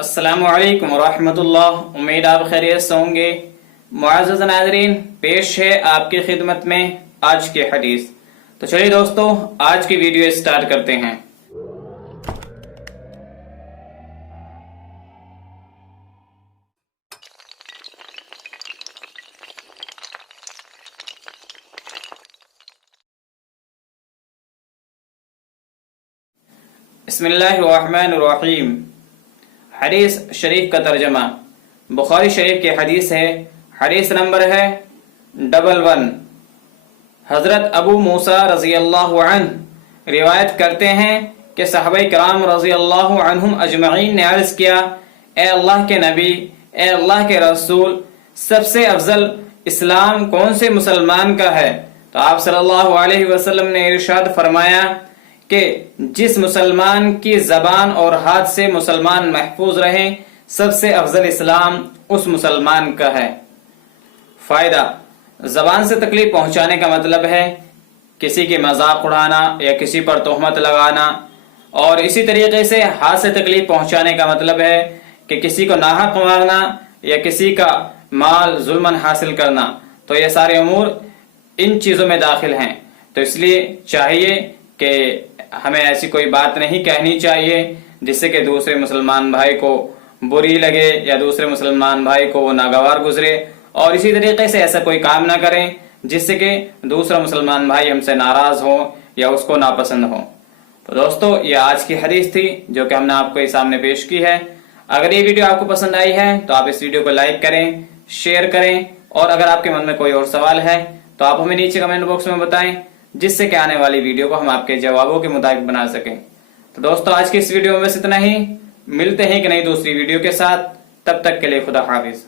अस्सलामु अलैकुम वरहमतुल्लाह। उम्मीद आप खैरियत से होंगे। मुअज़्ज़ज़ नाज़रीन, पेश है आपकी खिदमत में आज की हदीस। तो चलिए दोस्तों, आज की वीडियो स्टार्ट करते हैं। बिस्मिल्लाहिर्रहमानिर्रहीम। हदीस शरीफ का तर्जमा बुखारी शरीफ की हदीस है। हदीस नंबर है 11। हजरत अबू मूसा रजी अल्लाह अन्हु रिवायत करते हैं कि सहाबाए किराम रजी अल्लाह अन्हुम अजमईन ने अर्ज किया, ए अल्लाह के नबी, ए अल्लाह के रसूल, सबसे अफजल इस्लाम कौन से मुसलमान का है? तो आप सल्लल्लाहु अलैहि वसल्लम ने इरशाद फरमाया कि जिस मुसलमान की जबान और हाथ से मुसलमान महफूज रहे, सबसे अफजल इस्लाम उस मुसलमान का है। फायदा, जबान से तकलीफ पहुंचाने का मतलब है किसी की मजाक उड़ाना या किसी पर तोहमत लगाना, और इसी तरीके से हाथ से तकलीफ पहुंचाने का मतलब है कि किसी को नाहक मारना या किसी का माल जुल्मन हासिल करना। तो ये सारे उमूर इन चीजों में दाखिल हैं। तो इसलिए चाहिए कि हमें ऐसी कोई बात नहीं कहनी चाहिए जिससे कि दूसरे मुसलमान भाई को बुरी लगे या दूसरे मुसलमान भाई को वो नागवार गुजरे, और इसी तरीके से ऐसा कोई काम ना करें जिससे कि दूसरा मुसलमान भाई हमसे नाराज हो या उसको नापसंद हो। तो दोस्तों, ये आज की हदीस थी जो कि हमने आपको सामने पेश की है। अगर ये वीडियो आपको पसंद आई है तो आप इस वीडियो को लाइक करें, शेयर करें, और अगर आपके मन में कोई और सवाल है तो आप हमें नीचे कमेंट बॉक्स में बताएं, जिससे कि आने वाली वीडियो को हम आपके जवाबों के मुताबिक बना सकें। तो दोस्तों, आज की इस वीडियो में बस इतना ही। मिलते हैं कि नई दूसरी वीडियो के साथ। तब तक के लिए खुदा हाफिज।